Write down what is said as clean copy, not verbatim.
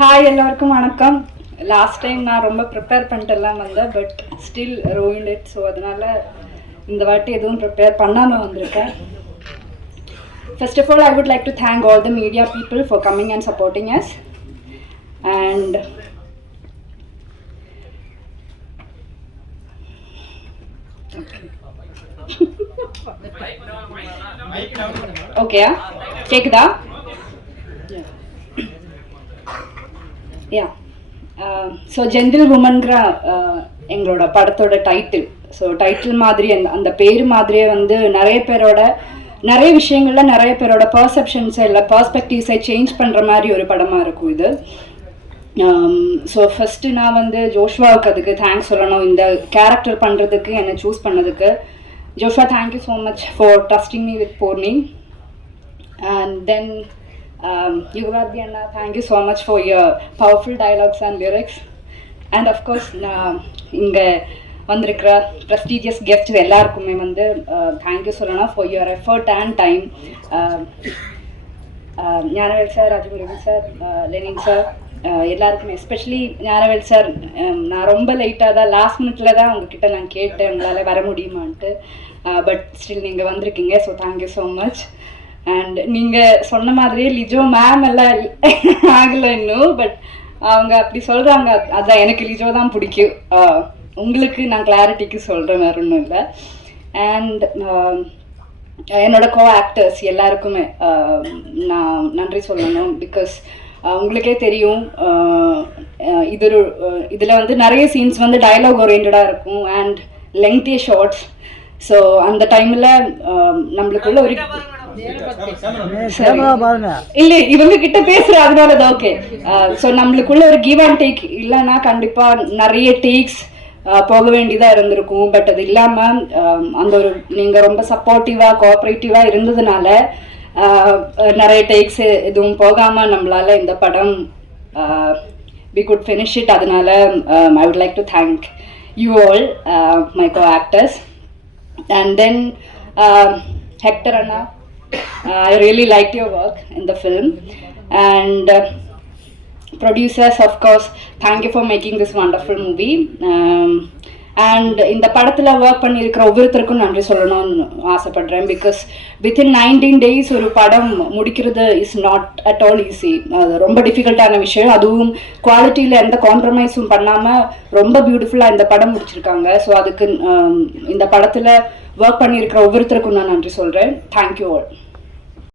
Hi எல்லாருக்கும் வணக்கம். Last time நான் ரொம்ப ப்ரிப்பேர் பண்ணிட்டுலாம் வந்தேன், but still ruined it. So அதனால் இந்த வாட்டி எதுவும் ப்ரிப்பேர் பண்ணாமல் வந்திருக்கேன். First of all, I would like to thank all the media people for coming and supporting us. And okay, கேக்குதா? யா ஸோ ஜென்டில் உமன்கிற எங்களோட படத்தோட டைட்டில். ஸோ டைட்டில் மாதிரி அந்த பேர் மாதிரியே வந்து நிறைய விஷயங்களில் நிறைய பேரோட பர்செப்ஷன்ஸை இல்லை பர்ஸ்பெக்டிவ்ஸை சேஞ்ச் பண்ணுற மாதிரி ஒரு படமாக இருக்கும் இது. ஸோ ஃபஸ்ட்டு நான் வந்து ஜோஷ்வாவுக்கு அதுக்கு தேங்க்ஸ் சொல்லணும், இந்த கேரக்டர் பண்ணுறதுக்கு என்னை சூஸ் பண்ணதுக்கு. Joshua, thank you so much for trusting me with Poorni. And then Yugaraji அண்ணா, thank you so much for your powerful dialogues and lyrics. And of course நான் இங்கே வந்திருக்கிற ப்ரெஸ்டீஜியஸ் கெஸ்ட் எல்லாருக்குமே வந்து தேங்க்யூ சொல்லணும் for your effort and time. Gnanavel sir, Rajamurugan sir, Lenin sir, எல்லாருக்குமே especially Gnanavel sir. நான் ரொம்ப லேட்டாக தான் லாஸ்ட் மினிட்ல தான் உங்ககிட்ட நான் கேட்டேன் உங்களால் வர முடியுமான்ட்டு. பட் ஸ்டில் நீங்கள் வந்திருக்கீங்க, so thank you so much. And நீங்கள் சொன்ன மாதிரியே லிஜோ மேம் எல்லாம் ஆகலை இன்னும், பட் அவங்க அப்படி சொல்கிறாங்க. அதான் எனக்கு லிஜோ தான் பிடிக்கும். உங்களுக்கு நான் கிளாரிட்டிக்கு சொல்கிறேன், வேறு ஒன்றும் இல்லை. அண்ட் என்னோட கோ ஆக்டர்ஸ் எல்லாருக்குமே நான் நன்றி சொல்லணும். பிகாஸ் உங்களுக்கே தெரியும், இதில் வந்து நிறைய சீன்ஸ் வந்து டயலாக் ஓரியன்டாக இருக்கும் அண்ட் லெங்க்தி ஷார்ட்ஸ். ஸோ அந்த டைமில் நம்மளுக்குள்ள ஒரு இல்லை இவங்க கிட்ட பேசுகிற அதனாலதான் ஓகே. ஸோ நம்மளுக்குள்ள ஒரு கிவ் அண்ட் டேக் இல்லைன்னா கண்டிப்பாக நிறைய டேக்ஸ் போக வேண்டியதாக இருந்திருக்கும். பட் அது இல்லாமல் அந்த ஒரு நீங்கள் ரொம்ப சப்போர்ட்டிவாக கோஆப்ரேட்டிவாக இருந்ததுனால நிறைய டேக்ஸ் எதுவும் போகாமல் நம்மளால் இந்த படம் we could finish it. அதனால I would like to thank you all, my co-actors. And then Hector Anna, I really liked your work in the film. And producers, of course, thank you for making this wonderful movie. And இந்த படத்தில் work பண்ணியிருக்கிற ஒவ்வொருத்தருக்கும் நன்றி சொல்லணும்னு ஆசைப்படுறேன். Because within 19 days ஒரு படம் முடிக்கிறது is not at all easy. அது ரொம்ப டிஃபிகல்ட்டான விஷயம். அதுவும் குவாலிட்டியில் எந்த காம்ப்ரமைஸும் பண்ணாமல் ரொம்ப பியூட்டிஃபுல்லாக இந்த படம் முடிச்சிருக்காங்க. ஸோ அதுக்கு இந்த படத்தில் ஒர்க் பண்ணியிருக்கிற ஒவ்வொருத்தருக்கும் நான் நன்றி சொல்கிறேன். Thank you all.